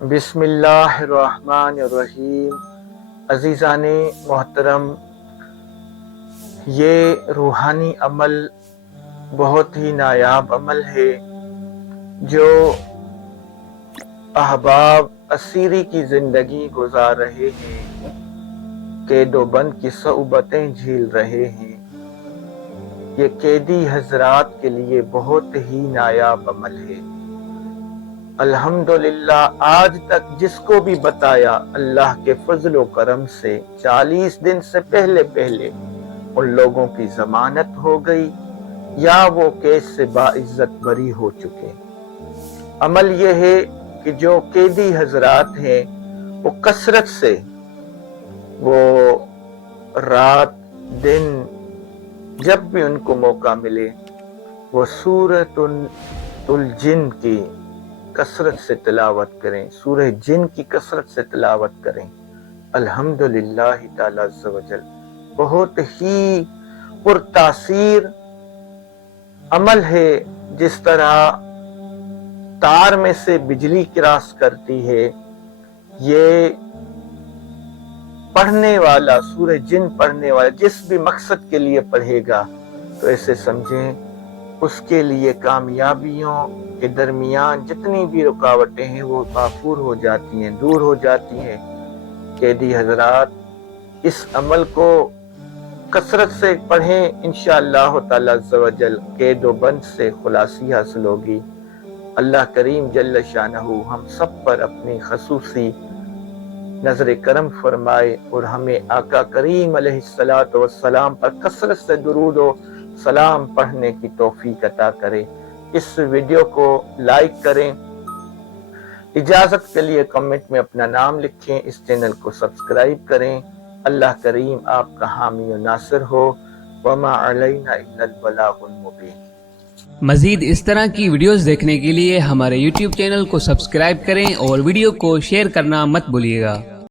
بسم اللہ الرحمن الرحیم۔ عزیزان محترم، یہ روحانی عمل بہت ہی نایاب عمل ہے جو احباب اسیری کی زندگی گزار رہے ہیں، قید و بند کی صعوبتیں جھیل رہے ہیں۔ یہ قیدی حضرات کے لیے بہت ہی نایاب عمل ہے۔ الحمدللہ آج تک جس کو بھی بتایا، اللہ کے فضل و کرم سے 40 دن سے پہلے ان لوگوں کی ضمانت ہو گئی یا وہ کیس سے باعزت بری ہو چکے۔ عمل یہ ہے کہ جو قیدی حضرات ہیں وہ کثرت سے وہ رات دن جب بھی ان کو موقع ملے وہ سورۃ الجن کی کثرت سے تلاوت کریں، سورہ جن کی کثرت سے تلاوت کریں۔ الحمدللہ تعالی عز و جل بہت ہی پرتاثیر عمل ہے۔ جس طرح تار میں سے بجلی کراس کرتی ہے، یہ پڑھنے والا سورہ جن پڑھنے والا جس بھی مقصد کے لیے پڑھے گا تو ایسے سمجھیں اس کے لیے کامیابیوں کے درمیان جتنی بھی رکاوٹیں ہیں وہ معفور ہو جاتی ہیں، دور ہو جاتی ہیں۔ قیدی حضرات اس عمل کو کثرت سے پڑھیں، انشاءاللہ تعالی عز و جل قید و بند سے خلاصی حاصل ہوگی۔ اللہ کریم جل شانہ ہم سب پر اپنی خصوصی نظر کرم فرمائے اور ہمیں آقا کریم علیہ السلام پر کثرت سے درود و سلام پڑھنے کی توفیق عطا کرے۔ اس ویڈیو کو لائک کریں، اجازت کے لیے کمنٹ میں اپنا نام لکھیں، اس چینل کو سبسکرائب کریں۔ اللہ کریم آپ کا حامی و ناصر ہو۔ وما علینا الا البلاغ المبین۔ مزید اس طرح کی ویڈیوز دیکھنے کے لیے ہمارے YouTube چینل کو سبسکرائب کریں اور ویڈیو کو شیئر کرنا مت بھولیے گا۔